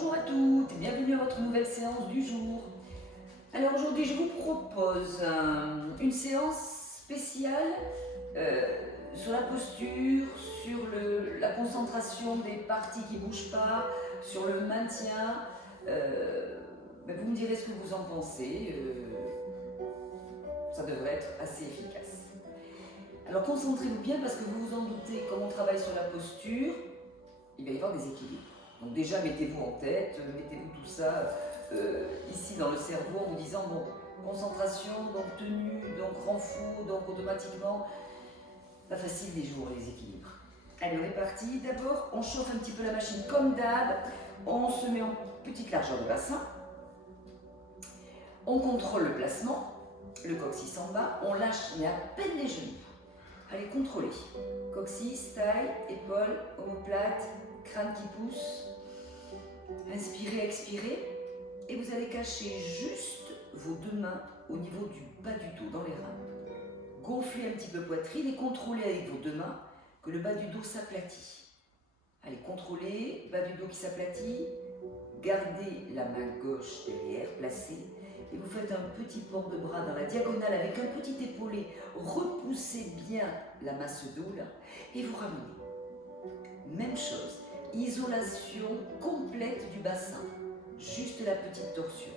Bonjour à toutes et bienvenue à votre nouvelle séance du jour. Alors aujourd'hui je vous propose une séance spéciale sur la posture, sur la concentration des parties qui ne bougent pas, sur le maintien. Vous me direz ce que vous en pensez, ça devrait être assez efficace. Alors concentrez-vous bien parce que vous vous en doutez, comme on travaille sur la posture, il va y avoir des équilibres. Donc déjà, mettez-vous en tête, mettez-vous tout ça ici dans le cerveau en vous disant, bon, concentration, donc tenue, donc renfort, donc automatiquement, pas facile des jours les équilibres. Allez, on est parti. D'abord, on chauffe un petit peu la machine comme d'hab, on se met en petite largeur de bassin, on contrôle le placement, le coccyx en bas, on lâche mais à peine les genoux. Allez, contrôlez. Coccyx, taille, épaules, omoplate, crâne qui pousse. Inspirez, expirez. Et vous allez cacher juste vos deux mains au niveau du bas du dos, dans les reins. Gonflez un petit peu poitrine et contrôlez avec vos deux mains que le bas du dos s'aplatit. Allez, contrôlez, bas du dos qui s'aplatit. Gardez la main gauche derrière, placée. Et vous faites un petit port de bras dans la diagonale avec un petit épaulé. Repoussez bien la masse dos là et vous ramenez. Même chose, isolation complète du bassin, juste la petite torsion.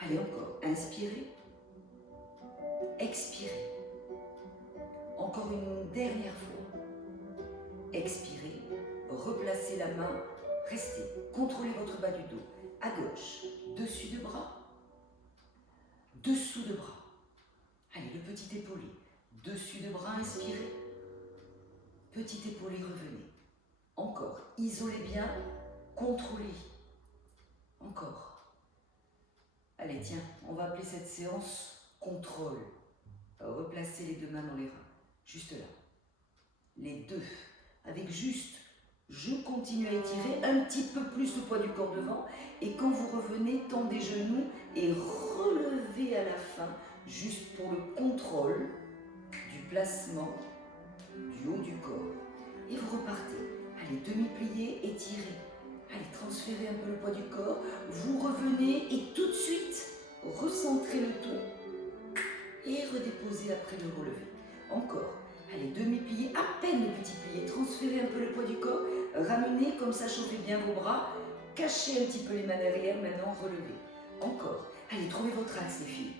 Allez encore, inspirez, expirez. Encore une dernière fois. Expirez, replacez la main, restez, contrôlez votre bas du dos. À gauche, dessus de bras. Dessous de bras. Allez, le petit épaulé. Dessus de bras, inspirez. Petit épaulé, revenez. Encore. Isolez bien. Contrôlez. Encore. Allez, tiens, on va appeler cette séance contrôle. Replacez les deux mains dans les reins. Juste là. Les deux. Avec juste, je continue à étirer un petit peu plus le poids du corps devant. Et quand vous revenez, tendez genoux et relevez à la fin, juste pour le contrôle du placement du haut du corps. Et vous repartez. Allez, demi-plié, étirez. Allez, transférez un peu le poids du corps. Vous revenez et tout de suite, recentrez le dos et redéposez après le relevé. Encore. Allez, demi-plié, à peine le petit plié. Transférez un peu le poids du corps. Ramenez, comme ça, chauffez bien vos bras. Cachez un petit peu les mains derrière. Maintenant, relevez. Encore. Allez, trouvez votre axe, les filles.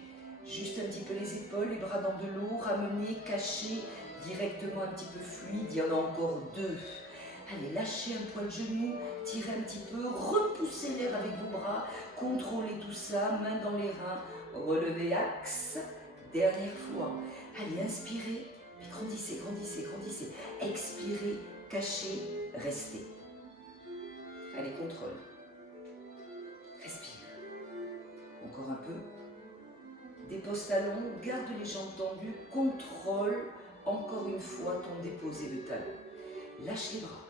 Juste un petit peu les épaules, les bras dans de l'eau. Ramenez, cachez directement un petit peu fluide. Il y en a encore deux. Allez, lâchez un poil de genou, tirez un petit peu, repoussez l'air avec vos bras, contrôlez tout ça, main dans les reins, relevez axe, dernière fois. Allez, inspirez, puis grandissez, grandissez, grandissez. Expirez, cachez, restez. Allez, contrôle. Respire. Encore un peu. Dépose talon, garde les jambes tendues, contrôle, encore une fois, ton déposé de talon. Lâche les bras.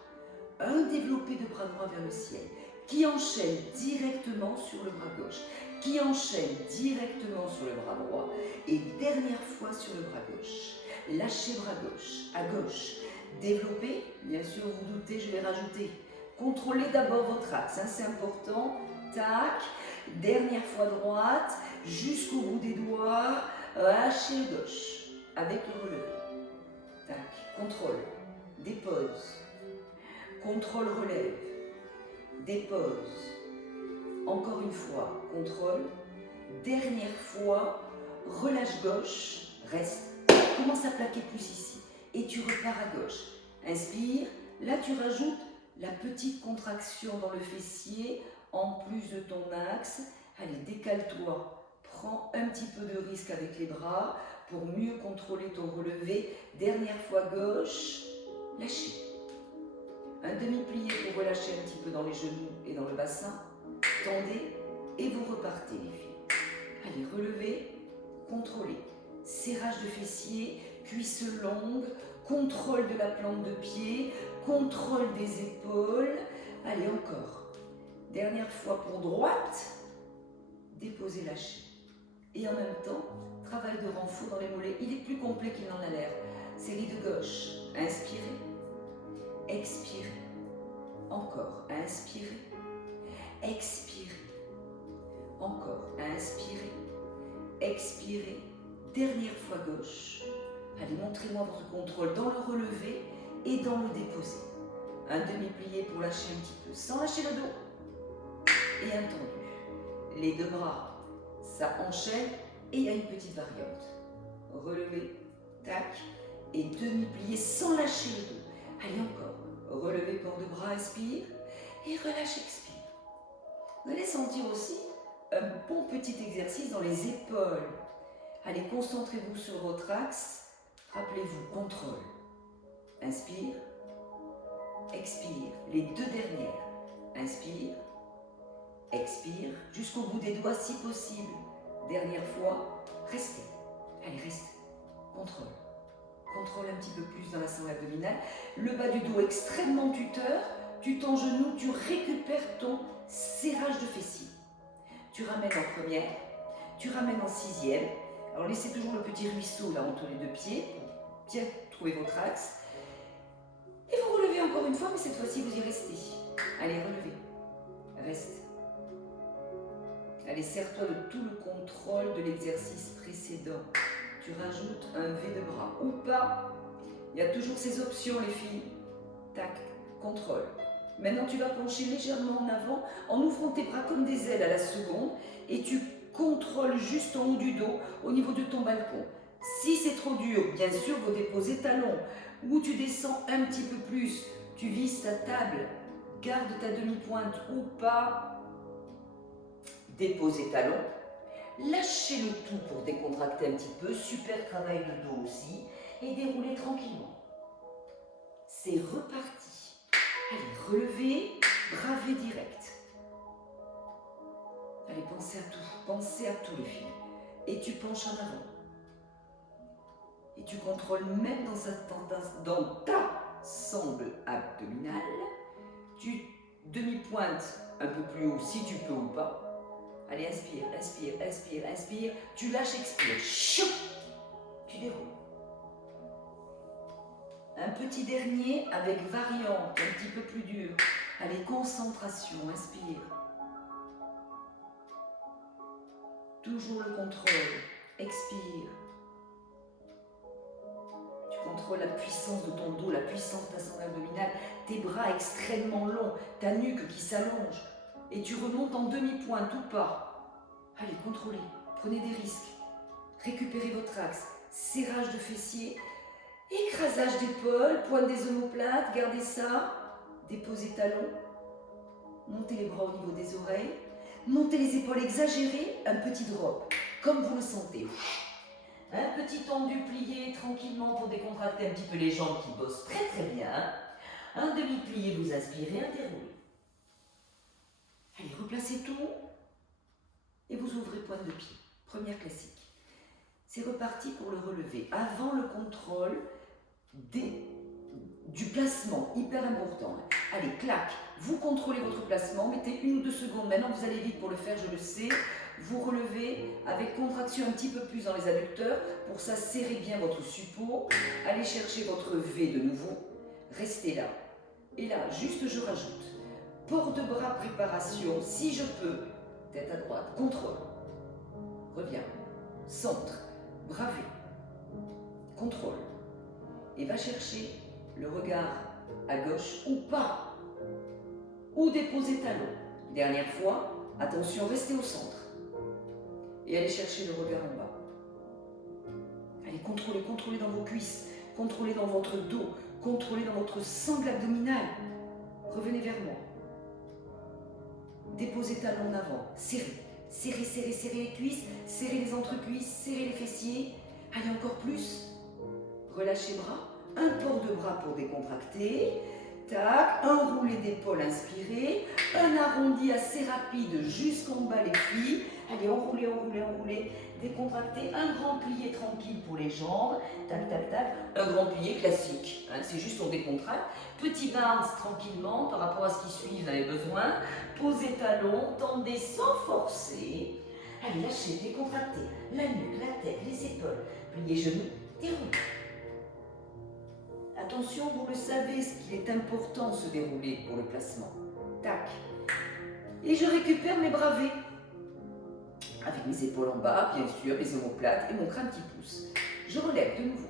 Un développé de bras droit vers le ciel, qui enchaîne directement sur le bras gauche, qui enchaîne directement sur le bras droit, et dernière fois sur le bras gauche. Lâchez bras gauche, à gauche. Développez, bien sûr, vous doutez, je vais rajouter. Contrôlez d'abord votre axe, hein, c'est important. Tac, dernière fois droite, jusqu'au bout des doigts, lâchez gauche, avec le relevé. Tac, contrôle, dépose. Contrôle, relève, dépose, encore une fois, contrôle, dernière fois, relâche gauche, reste, commence à plaquer plus ici, et tu repars à gauche, inspire, là tu rajoutes la petite contraction dans le fessier, en plus de ton axe, allez décale-toi, prends un petit peu de risque avec les bras, pour mieux contrôler ton relevé, dernière fois gauche, lâchez. Un demi-plié pour relâcher un petit peu dans les genoux et dans le bassin. Tendez et vous repartez les filles. Allez, relevez, contrôlez. Serrage de fessiers, cuisses longues, contrôle de la plante de pied, contrôle des épaules. Allez, encore. Dernière fois pour droite. Déposez, lâchez. Et en même temps, travail de renfort dans les mollets. Il est plus complet qu'il n'en a l'air. Série de gauche. Inspirez. Expirez. Encore. Inspirez. expirez. Encore, inspirez, expirez. Dernière fois gauche. Allez, montrez-moi votre contrôle dans le relevé et dans le déposé. Un demi-plié pour lâcher un petit peu, sans lâcher le dos. Et un tendu. Les deux bras, ça enchaîne et il y a une petite variante. Relevé, tac, et demi-plié sans lâcher le dos. Allez, encore. Relevez port de bras, inspire, et relâche, expire. Vous allez sentir aussi un bon petit exercice dans les épaules. Allez, concentrez-vous sur votre axe. Rappelez-vous, contrôle. Inspire, expire. Les deux dernières. Inspire, expire, jusqu'au bout des doigts si possible. Dernière fois, restez. Allez, restez. Contrôle. Contrôle un petit peu plus dans la sangle abdominale. Le bas du dos extrêmement tuteur. Tu t'engenouilles, tu récupères ton serrage de fessiers. Tu ramènes en première, tu ramènes en sixième. Alors laissez toujours le petit ruisseau là entre les deux pieds pour bien trouver votre axe. Et vous relevez encore une fois, mais cette fois-ci vous y restez. Allez, relevez. Reste. Allez, serre-toi de tout le contrôle de l'exercice précédent. Tu rajoutes un V de bras ou pas. Il y a toujours ces options les filles. Tac, contrôle. Maintenant tu vas pencher légèrement en avant en ouvrant tes bras comme des ailes à la seconde et tu contrôles juste en haut du dos au niveau de ton balcon. Si c'est trop dur, bien sûr, vous déposez talons ou tu descends un petit peu plus, tu vises ta table, garde ta demi-pointe ou pas, déposez talons, lâchez le tout pour décontracter un petit peu, super travail de dos aussi et déroulez tranquillement. C'est reparti. Allez, relevez, bravez direct. Allez, pensez à tout les filles. Et tu penches en avant. Et tu contrôles même dans ta sangle abdominale. Tu demi-pointe un peu plus haut si tu peux ou pas. Allez, inspire, inspire, inspire, inspire. Tu lâches, expire. Chou, tu déroules. Un petit dernier avec variante, un petit peu plus dur. Allez, concentration, inspire. Toujours le contrôle, expire. Tu contrôles la puissance de ton dos, la puissance de ta sangle abdominale, tes bras extrêmement longs, ta nuque qui s'allonge. Et tu remontes en demi-pointe ou pas. Allez, contrôlez, prenez des risques. Récupérez votre axe, serrage de fessiers. Écrasage d'épaule, pointe des omoplates, gardez ça. Déposez talons. Montez les bras au niveau des oreilles. Montez les épaules exagérées, un petit drop, comme vous le sentez. Un petit tendu plié tranquillement pour décontracter un petit peu les jambes qui bossent très très bien. Un demi-plié, vous inspirez, un déroulé. Allez, replacez tout et vous ouvrez pointe de pied. Première classique. C'est reparti pour le relever. Avant le contrôle du placement, hyper important. Allez, clac, vous contrôlez votre placement, mettez 1 ou 2 secondes. Maintenant, vous allez vite pour le faire, je le sais. Vous relevez avec contraction un petit peu plus dans les adducteurs. Pour ça, serrez bien votre suppôt. Allez chercher votre V de nouveau. Restez là. Et là, juste je rajoute. Port de bras, préparation, si je peux. Tête à droite, contrôle. Reviens. Centre. Bravé. Contrôle. Et va chercher le regard à gauche ou pas. Ou déposer talon. Dernière fois, attention, restez au centre. Et allez chercher le regard en bas. Allez, contrôlez dans vos cuisses, contrôlez dans votre dos, contrôlez dans votre sangle abdominale. Revenez vers moi. Déposez talon en avant, serrez. Serrez, serrez, serrez les cuisses, serrez les entrecuisses, serrez les fessiers. Allez, encore plus. Relâchez bras. Un port de bras pour décontracter. Tac, un roulé d'épaule inspiré. Un arrondi assez rapide jusqu'en bas les filles. Allez, enroulez, enroulez, enroulez. Décontractez. Un grand plié tranquille pour les jambes. Tac, tac, tac. Un grand plié classique. Hein, c'est juste on décontracte. Petit bounce tranquillement par rapport à ce qui suit, vous avez besoin. Posez talons, tendez sans forcer. Allez, lâchez, décontractez. La nuque, la tête, les épaules. Pliez genoux, déroulez. Attention, vous le savez, ce qu'il est important se dérouler pour le placement. Tac. Et je récupère mes bras V. Avec mes épaules en bas, bien sûr, mes omoplates et mon crâne qui pousse. Je relève de nouveau.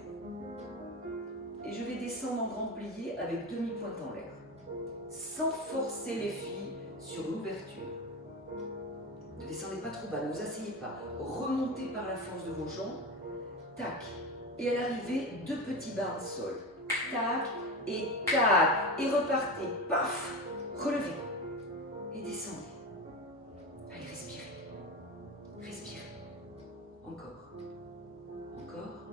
Et je vais descendre en grand plié avec demi-pointe en l'air. Sans forcer les filles sur l'ouverture. Ne descendez pas trop bas, ne vous asseyez pas. Remontez par la force de vos jambes. Tac. Et à l'arrivée, 2 petits bas au sol. Tac et tac. Et repartez. Paf. Relevez. Et descendez. Allez, respirez. Respirez. Encore. Encore.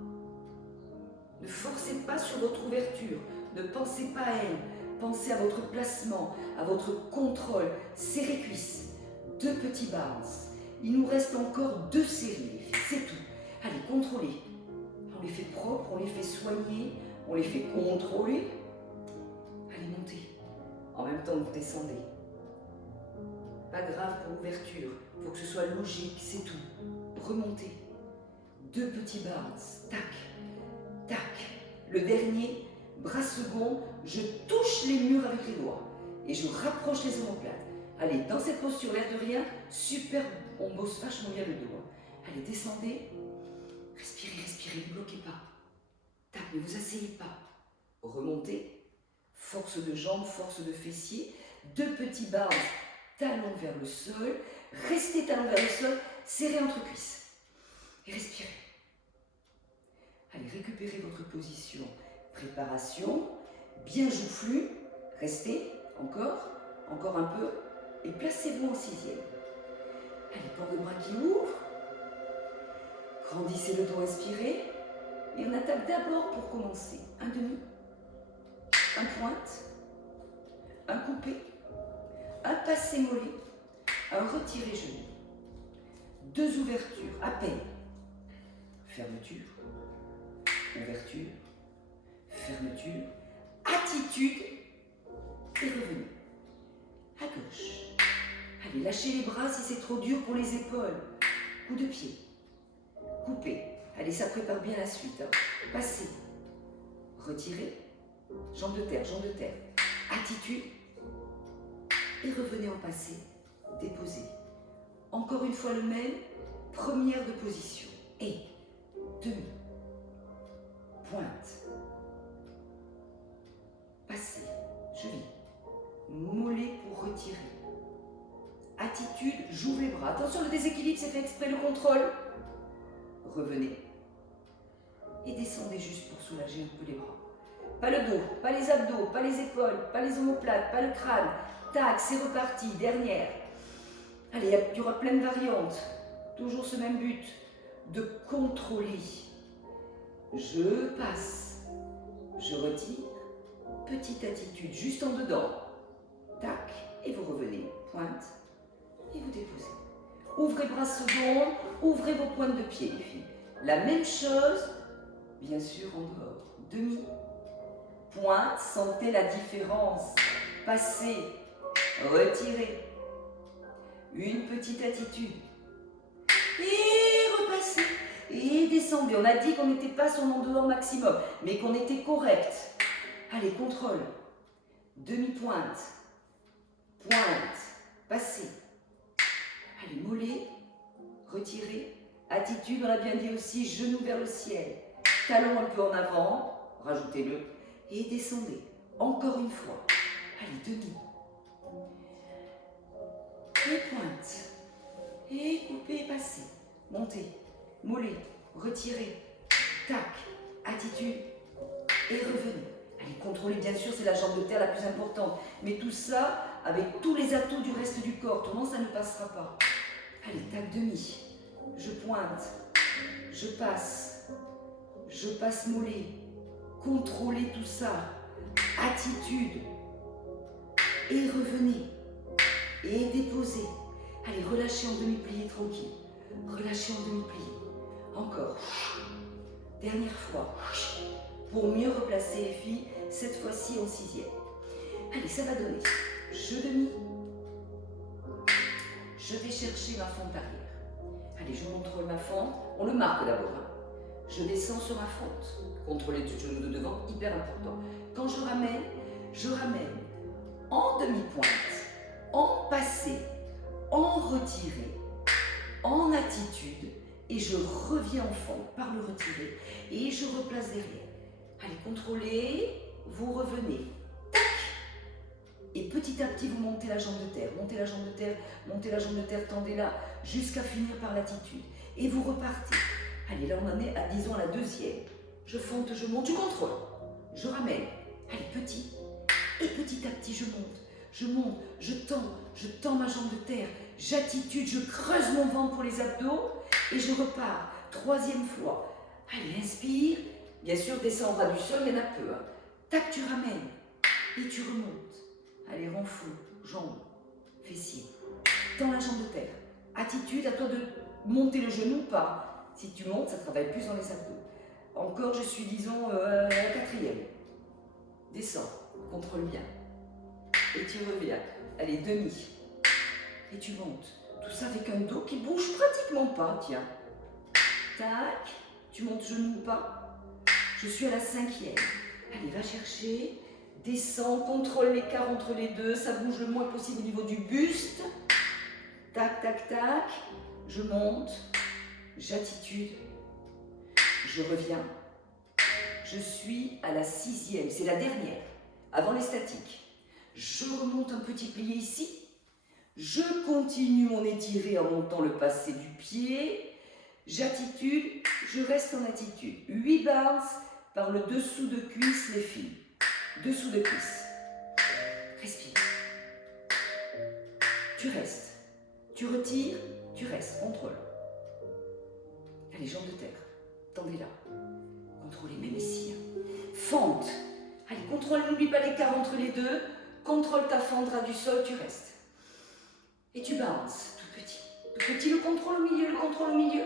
Ne forcez pas sur votre ouverture. Ne pensez pas à elle. Pensez à votre placement, à votre contrôle. Serrez cuisses. 2 petits bounce. Il nous reste encore 2 séries, les filles. C'est tout. Allez, contrôlez. On les fait propres, on les fait soigner, on les fait contrôler. Allez, montez. En même temps, vous descendez. Pas grave pour l'ouverture. Il faut que ce soit logique, c'est tout. Remontez. 2 petits bounce. Tac. Tac. Le dernier, bras second, je touche les murs avec les doigts. Et je rapproche les omoplates. Allez, dans cette posture, l'air de rien, super, on bosse vachement bien le dos. Allez, descendez. Respirez, respirez, ne bloquez pas. Tac, ne vous asseyez pas. Remontez. Force de jambes, force de fessiers. 2 petits bars, talons vers le sol. Restez talons vers le sol, serrez entre cuisses. Et respirez. Allez, récupérez votre position. Préparation. Bien joufflu. Restez. Encore. Encore un peu. Et placez-vous en 6e. Allez, port de bras qui ouvre. Grandissez le dos, inspirez. Et on attaque d'abord pour commencer. Un demi, un pointe, un coupé, un passé mollet, un retiré genou. 2 ouvertures, à peine. Fermeture, ouverture, fermeture, attitude et revenez. À gauche. Allez, lâchez les bras si c'est trop dur pour les épaules. Coup de pied. Coupez. Allez, ça prépare bien la suite. Hein. Passez. Retirez. Jambe de terre, jambe de terre. Attitude. Et revenez en passé. Déposez. Encore une fois le même. Première de position. Et demi. Pointe. Passez. Cheville. Mollet pour retirer. Attitude, j'ouvre les bras. Attention, le déséquilibre, c'est fait exprès, le contrôle. Revenez. Et descendez juste pour soulager un peu les bras. Pas le dos, pas les abdos, pas les épaules, pas les omoplates, pas le crâne. Tac, c'est reparti, dernière. Allez, il y aura plein de variantes. Toujours ce même but, de contrôler. Je passe. Je retire. Petite attitude, juste en dedans. Tac, et vous revenez. Pointe. Et vous déposez. Ouvrez bras second, ouvrez vos pointes de pied, les filles. La même chose, bien sûr, en dehors. Demi. Pointe, sentez la différence. Passez, retirez. Une petite attitude. Et repassez. Et descendez. On a dit qu'on n'était pas son en dehors maximum, mais qu'on était correct. Allez, contrôle. Demi-pointe. Pointe. Passez. Allez, mollet. Retirez. Attitude, on l'a bien dit aussi, genou vers le ciel. Talon un peu en avant. Rajoutez-le. Et descendez. Encore une fois. Allez, demi. Et pointe. Et coupez, passez. Montez. Mollet. Retirez. Tac. Attitude. Et revenez. Allez, contrôlez, bien sûr, c'est la jambe de terre la plus importante. Mais tout ça, avec tous les atouts du reste du corps, autrement ça ne passera pas. Allez, tac, demi. Je pointe. Je passe. Je passe mollet. Contrôlez tout ça. Attitude. Et revenez. Et déposez. Allez, relâchez en demi-plié tranquille. Relâchez en demi-plié. Encore. Dernière fois. Pour mieux replacer les filles, cette fois-ci en 6e. Allez, ça va donner. Je demi. Je vais chercher ma fente arrière. Allez, je contrôle ma fente. On le marque d'abord. Hein. Je descends sur ma fente. Contrôler du genou de devant, hyper important. Quand je ramène en demi-pointe, en passé. en retiré, en attitude, et je reviens en fente par le retiré, et je replace derrière. Allez, contrôlez, vous revenez. Tac. Et petit à petit, vous montez la jambe de terre, montez la jambe de terre, montez la jambe de terre, tendez-la jusqu'à finir par l'attitude. Et vous repartez. Allez, là on en est à, disons, à la deuxième. Je fente, je monte, je contrôle. Je ramène. Allez, petit. Et petit à petit, je monte, je tends ma jambe de terre. J'attitude, je creuse mon ventre pour les abdos et je repars. Troisième fois. Allez, inspire. Bien sûr, descends au ras du sol, il y en a peu. Hein. Tac, tu ramènes et tu remontes. Allez, renflou, jambes, fessiers. Tends la jambe de terre. Attitude, à toi de monter le genou ou pas. Si tu montes, ça travaille plus dans les abdos. Encore, je suis, disons, à la quatrième. Descends, contrôle bien. Et tu reviens. Allez, demi. Et tu montes. Tout ça avec un dos qui bouge pratiquement pas, tiens. Tac. Tu montes genou ou pas. Je suis à la cinquième. Allez, va chercher. Descends, contrôle l'écart entre les deux. Ça bouge le moins possible au niveau du buste. Tac, tac, tac. Je monte. J'attitude. Je reviens. Je suis à la sixième. C'est la dernière. Avant les statiques. Je remonte un petit plié ici. Je continue mon étiré en montant le passé du pied. J'attitude, je reste en attitude. 8 bounces par le dessous de cuisse, les filles. Dessous de cuisse. Respire. Tu restes. Tu retires, tu restes. Contrôle. Allez, jambes de terre. Tendez-la. Contrôlez même ici. Fente. Allez, contrôle, n'oublie pas l'écart entre les deux. Contrôle ta fente, ras du sol, tu restes. Et tu bounces, tout petit. Tout petit, le contrôle au milieu, le contrôle au milieu.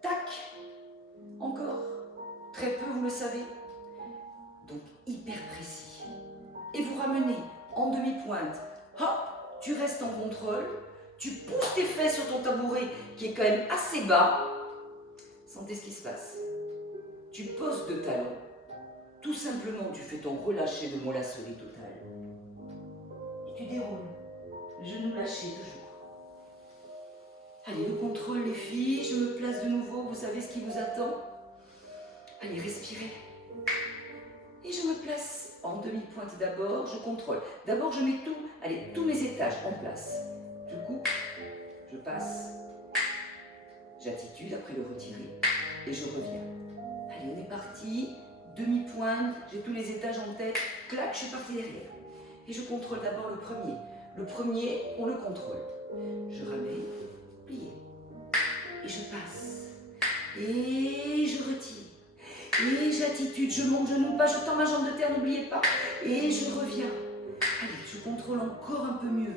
Tac. Encore. Très peu, vous le savez. Donc, hyper précis. Et vous ramenez en demi-pointe. Hop, tu restes en contrôle. Tu pousses tes fesses sur ton tabouret, qui est quand même assez bas. Sentez ce qui se passe. Tu poses deux talons. Tout simplement, tu fais ton relâché de mollasserie total. Et tu déroules. Genou lâché toujours. Allez, le contrôle les filles. Je me place de nouveau. Vous savez ce qui vous attend. Allez, respirez. Et je me place en demi-pointe d'abord. Je contrôle. D'abord, je mets tout, allez, tous mes étages en place. Je coupe. Je passe. J'attitude après le retirer. Et je reviens. Allez, on est parti. Demi-pointe, j'ai tous les étages en tête, clac, je suis partie derrière. Et je contrôle d'abord le premier. Le premier, on le contrôle. Je ramène, plié. Et je passe. Et je retire. Et j'attitude, je monte genou pas, je tends ma jambe de terre, n'oubliez pas. Et je reviens. Allez, je contrôle encore un peu mieux.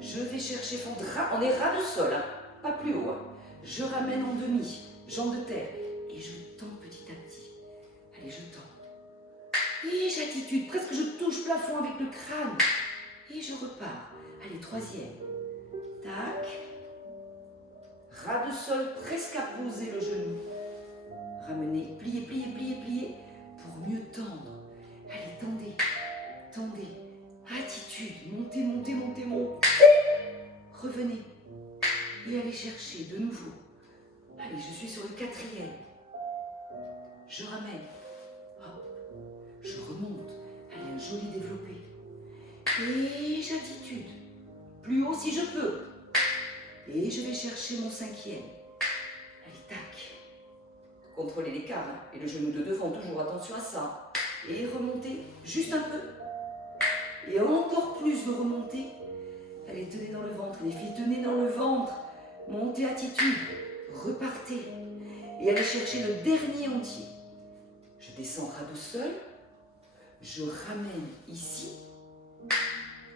Je vais chercher fond, on est ras de sol, hein, pas plus haut. Hein. Je ramène en demi, jambe de terre. Et je tends petit à petit. Allez, je tends. Et j'attitude, presque je touche plafond avec le crâne. Et je repars. Allez, troisième. Tac. Ras de sol, presque à poser le genou. Ramenez, pliez, pliez, pliez, pliez, pour mieux tendre. Allez, tendez, tendez. Attitude, montez, montez, montez, montez. Revenez. Et allez chercher de nouveau. Allez, je suis sur le quatrième. Je ramène. Hop. Je remonte. Allez, un joli développé. Et j'attitude. Plus haut si je peux. Et je vais chercher mon cinquième. Allez, tac. Contrôlez l'écart. Hein, et le genou de devant, toujours attention à ça. Et remontez juste un peu. Et encore plus de remonter. Allez, tenez dans le ventre. Les filles, tenez dans le ventre. Montez attitude. Repartez. Et allez chercher le dernier entier. Je descends ras de sol. Je ramène ici.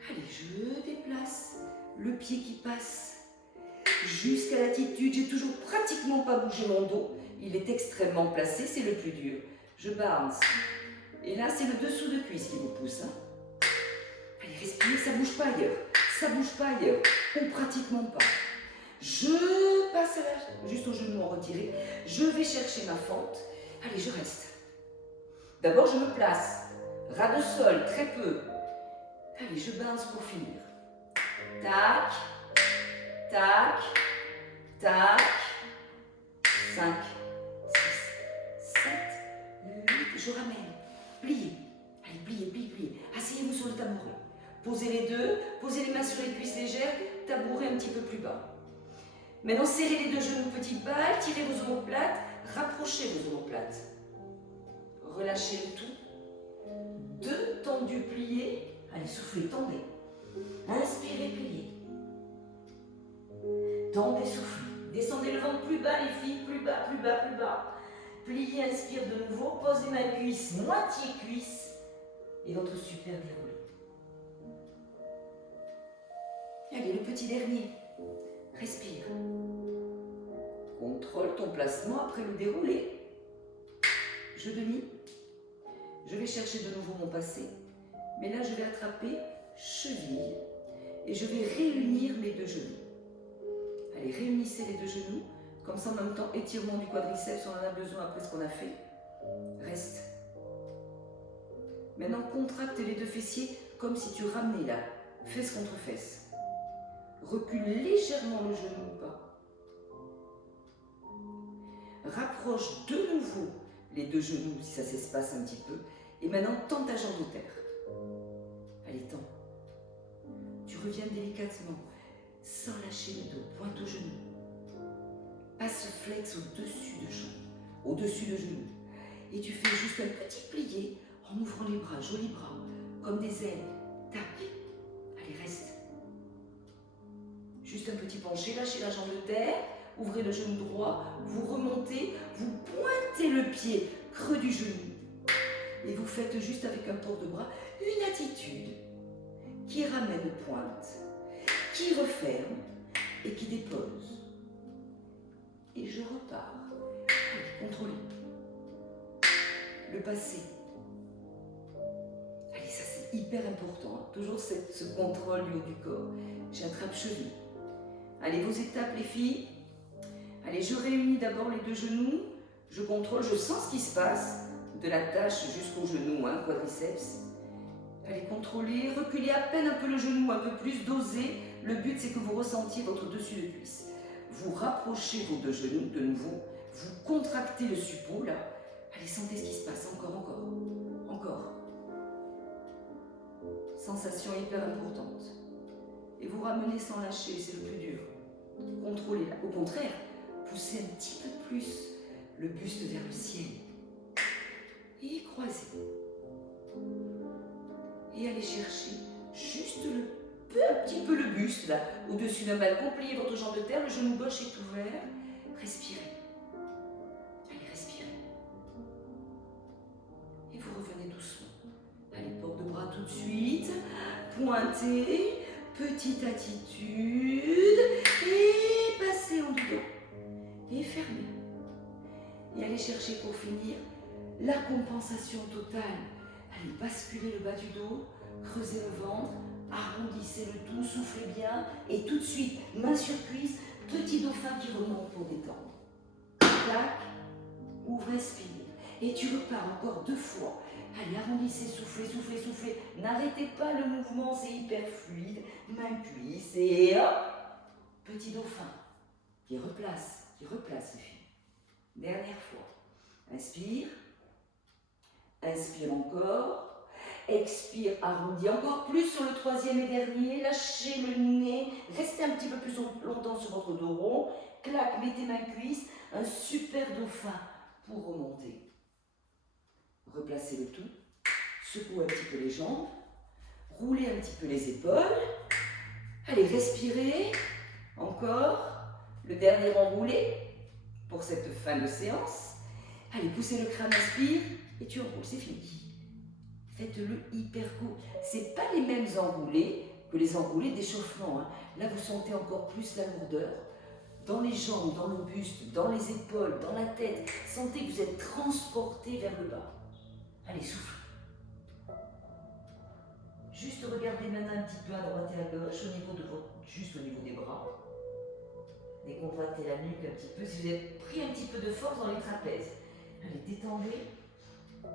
Allez, je déplace le pied qui passe jusqu'à l'attitude. J'ai toujours pratiquement pas bougé mon dos. Il est extrêmement placé, c'est le plus dur. Je bounce. Et là, c'est le dessous de cuisse qui vous pousse. Hein. Allez, respirez, ça bouge pas ailleurs. Ça bouge pas ailleurs. Ou pratiquement pas. Je passe juste au genou en retiré. Je vais chercher ma fente. Allez, je reste. D'abord, je me place. Ras de sol, très peu. Allez, je bounce pour finir. Tac. Tac, tac. 5, 6, 7, 8. Je ramène. Pliez. Allez, pliez, pliez, pliez. Asseyez-vous sur le tabouret. Posez les deux. Posez les mains sur les cuisses légères. Tabouret un petit peu plus bas. Maintenant, serrez les deux genoux petites balles. Tirez vos omoplates. Rapprochez vos omoplates. Relâchez le tout. Deux tendus pliés. Allez, soufflez, tendez. Inspirez, pliez. Tendez, soufflez. Descendez le ventre plus bas, les filles. Plus bas, plus bas, plus bas. Pliez, inspire de nouveau. Posez ma cuisse, moitié cuisse. Et votre super déroulé. Allez, le petit dernier. Respire. Contrôle ton placement après le déroulé. Je demi. Je vais chercher de nouveau mon passé. Mais là, je vais attraper cheville. Et je vais réunir mes deux genoux. Allez, réunissez les deux genoux. Comme ça, en même temps, étirement du quadriceps, on en a besoin après ce qu'on a fait. Reste. Maintenant, contracte les deux fessiers comme si tu ramenais là, fesse contre fesse. Recule légèrement le genou ou pas. Rapproche de nouveau les deux genoux si ça s'espace un petit peu. Et maintenant, tends ta jambe au terre. Allez, tends. Tu reviens délicatement, sans lâcher le dos, pointe au genou. Passe flex au-dessus de jambe, au-dessus de genou. Et tu fais juste un petit plié en ouvrant les bras, jolis bras, comme des ailes. Tac. Allez, reste. Juste un petit penché, lâchez la jambe de terre, ouvrez le genou droit, vous remontez, vous pointez le pied, creux du genou. Et vous faites juste avec un port de bras une attitude qui ramène pointe, qui referme et qui dépose. Et je repars. Allez, contrôlez. Le passé. Allez, ça c'est hyper important. Toujours ce contrôle du haut du corps. J'attrape cheville. Allez, vos étapes les filles. Allez, je réunis d'abord les deux genoux. Je contrôle, je sens ce qui se passe. De la tâche jusqu'au genou, hein, quadriceps. Allez, contrôlez, reculez à peine un peu le genou, un peu plus, dosez. Le but, c'est que vous ressentiez votre dessus de cuisse. Vous rapprochez vos deux genoux de nouveau. Vous contractez le suppôt, là. Allez, sentez ce qui se passe. Encore, encore, encore. Sensation hyper importante. Et vous ramenez sans lâcher, c'est le plus dur. Contrôlez, là. Au contraire, poussez un petit peu plus le buste vers le ciel. Et croisez. Et allez chercher juste un petit peu le buste là, au-dessus d'un balcon. Pliez votre jambe de terre, le genou gauche est ouvert. Respirez. Allez, respirez. Et vous revenez doucement. Allez, port de bras tout de suite. Pointez. Petite attitude. Et passez en dedans. Et fermez. Et allez chercher pour finir la compensation totale. Allez, basculez le bas du dos, creusez le ventre, arrondissez le tout, soufflez bien. Et tout de suite, main sur cuisse, petit dauphin qui remonte pour détendre. Clac, ouvre, respire. Et tu repars encore 2 fois. Allez, arrondissez, soufflez, soufflez, soufflez. N'arrêtez pas le mouvement, c'est hyper fluide. Main cuisse et hop, petit dauphin qui replace les filles. Dernière fois. Inspire. Inspire encore. Expire, arrondis encore plus sur le 3e et dernier. Lâchez le nez. Restez un petit peu plus longtemps sur votre dos rond. Clac, mettez main cuisse. Un super dauphin pour remonter. Replacez le tout. Secouez un petit peu les jambes. Roulez un petit peu les épaules. Allez, respirez. Encore. Le dernier enroulé pour cette fin de séance. Allez, poussez le crâne, inspire. Et tu enroules, c'est fini. Faites-le hyper court. Ce n'est pas les mêmes enroulés que les enroulés d'échauffement. Hein. Là, vous sentez encore plus la lourdeur. Dans les jambes, dans le buste, dans les épaules, dans la tête. Sentez que vous êtes transporté vers le bas. Allez, souffle. Juste regardez maintenant un petit peu à droite et à gauche, juste au niveau des bras. Décontractez la nuque un petit peu. Si vous avez pris un petit peu de force dans les trapèzes. Allez, détendez.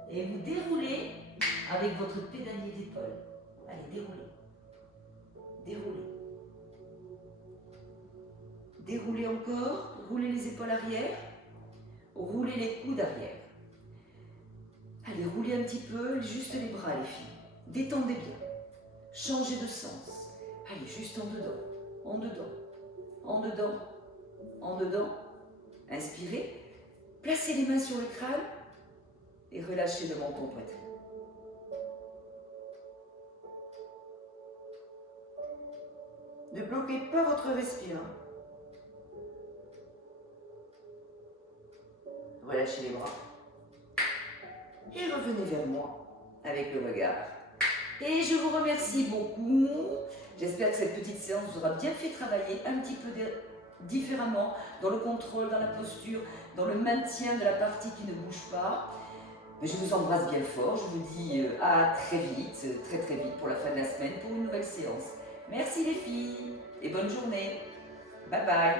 Et vous déroulez avec votre pédalier d'épaule. Allez, déroulez. Déroulez. Déroulez encore, roulez les épaules arrière, roulez les coudes arrière. Allez, roulez un petit peu, juste les bras les filles. Détendez bien. Changez de sens. Allez, juste en dedans, en dedans, en dedans, en dedans. Inspirez, placez les mains sur le crâne et relâchez le menton poitrine. Ne bloquez pas votre respiration. Relâchez les bras. Et revenez vers moi avec le regard. Et je vous remercie beaucoup. J'espère que cette petite séance vous aura bien fait travailler un petit peu différemment dans le contrôle, dans la posture, dans le maintien de la partie qui ne bouge pas. Mais je vous embrasse bien fort. Je vous dis à très vite, très très vite pour la fin de la semaine pour une nouvelle séance. Merci les filles et bonne journée. Bye bye.